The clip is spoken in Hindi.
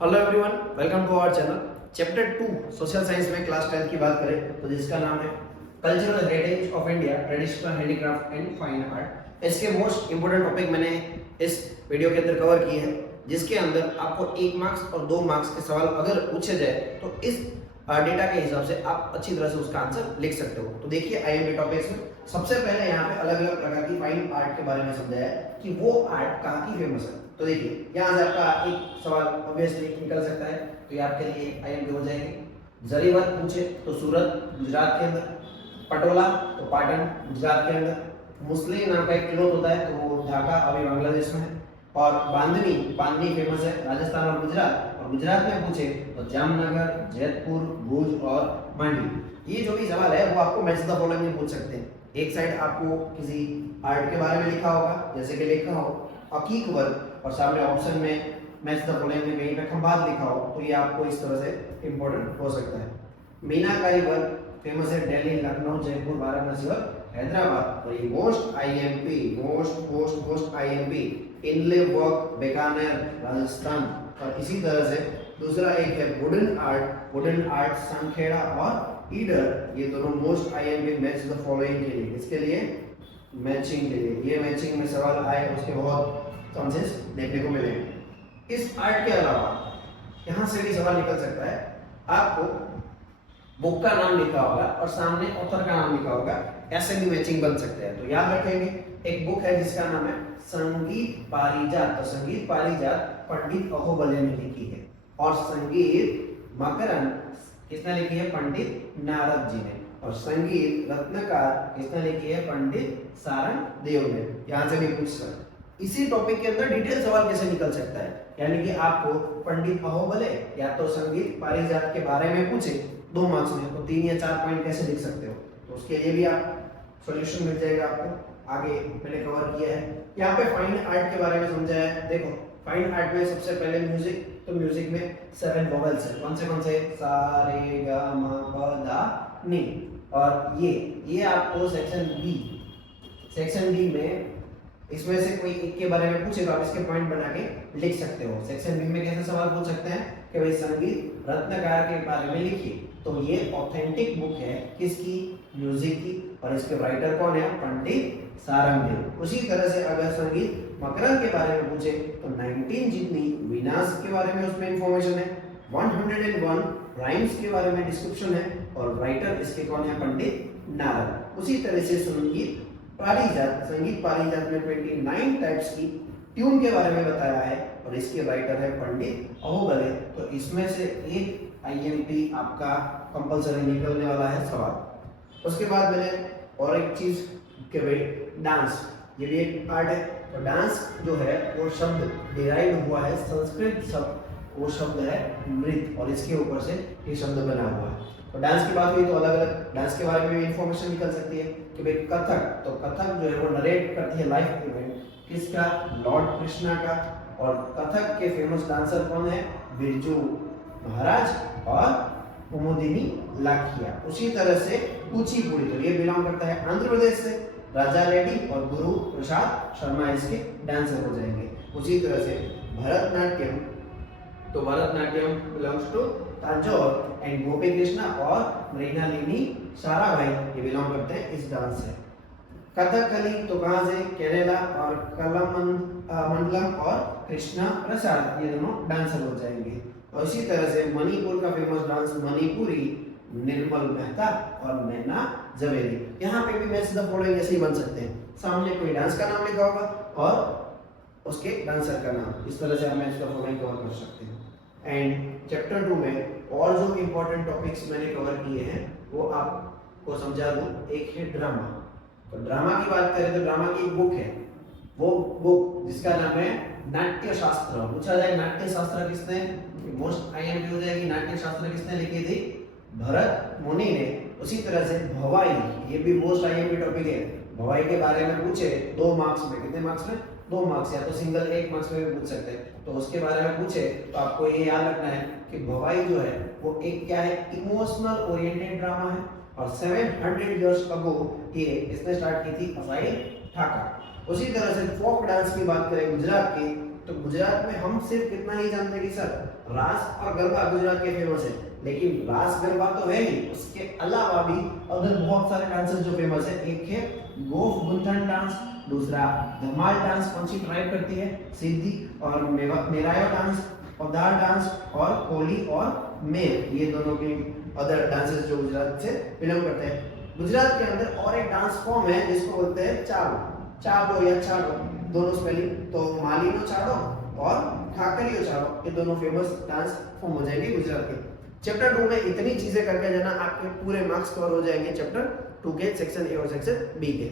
Hello everyone, welcome to our channel. Chapter 2 social science में क्लास 10 की बात करें तो जिसका नाम है cultural heritage of India, traditional handicraft and fine art. इसके मोस्ट इंपोर्टेंट टॉपिक मैंने इस वीडियो के अंदर कवर किए हैं, जिसके अंदर आपको 1 मार्क्स और 2 मार्क्स के सवाल अगर पूछे जाए तो इस डेटा के हिसाब से आप अच्छी तरह से उसका आंसर लिख सकते हो। तो देखिए आईएमपी टॉपिक्स में सबसे पहले यहाँ पे अलग अलग प्रकार की फाइन आर्ट के बारे में समझाया है कि वो आर्ट कहाँ की फेमस है। तो देखिए यहाँ से आपका एक सवाल ऑब्वियसली निकल सकता है, तो ये आपके लिए आईएमपी हो जाएगी। जरी वर्क पूछे तो सूरत गुजरात के अंदर, पटोला तो पाटन गुजरात के अंदर, मुस्लिम नाम का एक क्लोथ होता है तो वो ढाका अभी बांग्लादेश में है, और बांधनी बांधनी फेमस है राजस्थान और गुजरात। और गुजरात में पूछे तो जामनगर, जैतपुर, भुज और मांडवी। ये जो भी सवाल है वो आपको मैच द फॉलोइंग में पूछ सकते हैं। एक साइड आपको किसी आर्ट के बारे में लिखा होगा, जैसे कि लिखा हो अकीक वर्क, और सामने ऑप्शन में मैच द फॉलोइंग में कहीं पे खंभात लिखा हो, तो ये आपको इस तरह से इंपॉर्टेंट हो सकता है। मीनाकारी वर्क फेमस है दिल्ली, लखनऊ, जयपुर, वाराणसी और हैदराबाद। और ये मोस्ट आईएमपी मोस्ट आईएमपी इनले वर्क बीकानेर राजस्थान। और इसी तरह से दूसरा एक है वुडन आर्ट संखेड़ा और ईडर। ये दोनों most IMP match the following के लिए, इसके लिए मैचिंग के लिए, ये मैचिंग में सवाल आए उसके बहुत चांसेस देखने को मिलेंगे। इस आर्ट के अलावा यहाँ से भी सवाल निकल सकता है। आपको बुक का नाम लिखा होगा और सामने ऑथर का नाम लिखा होगा, ऐसे भी मैचिंग बन सकते हैं। तो याद रखेंगे एक बुक है जिसका नाम है संगीत पारिजात। तो संगीत पारिजात पंडित अहोबले ने लिखी है, और संगीत मकरंद किसने लिखी है? पंडित नारद जी ने। और संगीत रत्नकार किसने लिखी है? पंडित सारंग देव ने। यहाँ से भी पूछ सकते। इसी टॉपिक के अंदर डिटेल सवाल कैसे निकल सकता है, यानी कि आपको पंडित अहोबले या तो संगीत पारिजात के बारे में पूछे 2 मार्क्स में, तो 3 या 4 पॉइंट कैसे लिख सकते हो, तो उसके लिए भी आप सॉल्यूशन मिल जाएगा आपको। आगे मैंने कवर किया है। यहाँ पे फाइन आर्ट के बारे में समझाया है। देखो फाइन आर्ट में सबसे पहले म्यूजिक, तो म्यूजिक में 7 वोवेल्स है। कौन से? सा रे गा मा पा धा नी। और ये आपको सेक्शन बी में इसमें से कोई एक के बारे में पूछे तो आप इसके पॉइंट बना के लिख सकते हो। सेक्शन बी में कैसे सवाल पूछ सकते हैं कि भाई संगीत रत्नकार के बारे में लिखिए। तो ये ऑथेंटिक बुक है किसकी? म्यूजिक की। और इसके राइटर कौन है? पंडित सारंग देव। उसी तरह से अगर संगीत मकरंद के बारे में पूछे तो 19 जितनी वीनास के बारे में उसमें इंफॉर्मेशन है, 101 राइम्स के बारे में डिस्क्रिप्शन है, और राइटर इसके कौन है? पंडित नारद। उसी तरह से संगीत पारिजात में 29 टाइप्स की ट्यून के बारे में बताया है, और इसके राइटर है पंडित अहोबले। तो इसमें से एक आईएमपी आपका कंपलसरी निकलने वाला है सवाल। उसके बाद मैंने और एक चीज के भाई डांस, ये भी एक आर्ट है। तो डांस जो है वो शब्द डिराइव हुआ है संस्कृत शब्द, वो शब्द है नृत्य, और इसके ऊपर से ये शब्द बना हुआ है। तो डांस की बात हुई तो अलग अलग डांस के बारे में भी इंफॉर्मेशन निकल सकती है कि भाई कथक, तो कथक जो है वो नरेट करती है लाइफ इवेंट किसका? लॉर्ड कृष्णा का। और कथक के फेमस डांसर कौन है? बिरजू महाराज और कुमुदिनी लाखिया। उसी तरह से कुचिपुड़ी, तो ये बिलोंग करता है आंध्र प्रदेश से। राजा रेड्डी और गुरु प्रसाद शर्मा इसके डांसर हो जाएंगे। उसी तरह से भरतनाट्यम, तो Bharatanatyam belongs to Tanjore and Gopi Krishna और मृणालिनी साराभाई, ये बिलोंग करते हैं इस डांस से। कथकली तो कहाँ से? केरला। और मंडलम और कृष्णा प्रसाद, ये दोनों डांसर हो जाएंगे। और इसी तरह से मणिपुर का फेमस डांस मणिपुरी, निर्मल मेहता और नैना जवेरी। यहाँ पे भी मैच द फॉलोइंग ऐसे ही बन सकते हैं, सामने कोई डांस का नाम लिखा होगा और उसके डांसर का नाम, इस तरह से आप मैच द फॉलोइंग कवर कर सकते हैं। एंड चैप्टर 2 में और जो इंपॉर्टेंट टॉपिक्स मैंने कवर किए हैं वो आपको समझा दूं। एक है ड्रामा। तो ड्रामा की बात करें तो ड्रामा की एक बुक है, वो बुक जिसका नाम है नाट्य शास्त्र। पूछा जाए नाट्य शास्त्र किसने, मोस्ट आईएमपी हो जाएगी, नाट्य शास्त्र किसने लिखी थी? भरत मुनि ने। उसी तरह से भवाई, ये भी मोस्ट आईएमपी टॉपिक है। भवाई के बारे में पूछे 2 मार्क्स में, कितने मार्क्स में? 2 मार्क्स, या तो सिंगल 1 मार्क्स में भी पूछ सकते हैं। तो उसके बारे में पूछे तो आपको ये याद रखना है कि भवाई जो है वो एक क्या है? इमोशनल ओरिएंटेड ड्रामा है, और 700 इयर्स अगो ये इसने स्टार्ट की थी अफाइल ठाकर। उसी तरह से फोक डांस की बात करें गुजरात की, तो गुजरात में हम सिर्फ कितना ही जानते हैं कि सर रास और गरबा गुजरात के फेमस है, लेकिन रास गरबा तो है ही, उसके अलावा भी अदर बहुत सारे डांसेस जो फेमस है। एक है गोफ गुंथन डांस, दूसरा धमाल डांस कौन सी ट्राइब करती है, सिद्धि, और मेरायो डांस, पौधार डांस, और कोली और मेर, ये दोनों के अदर डांसेस जो गुजरात से बिलोंग करते हैं। गुजरात के अंदर और एक डांस फॉर्म है जिसको बोलते हैं चाडो, चाडो या चाडो दोनों स्पेलिंग, तो मालीनो चाडो और खाकरियो चाडो, ये दोनों फेमस डांस फॉर्म हो जाएंगे गुजरात के। चैप्टर 2 में इतनी चीजें करके जाना, आपके पूरे मार्क्स कवर हो जाएंगे चैप्टर 2 के सेक्शन ए और सेक्शन बी के।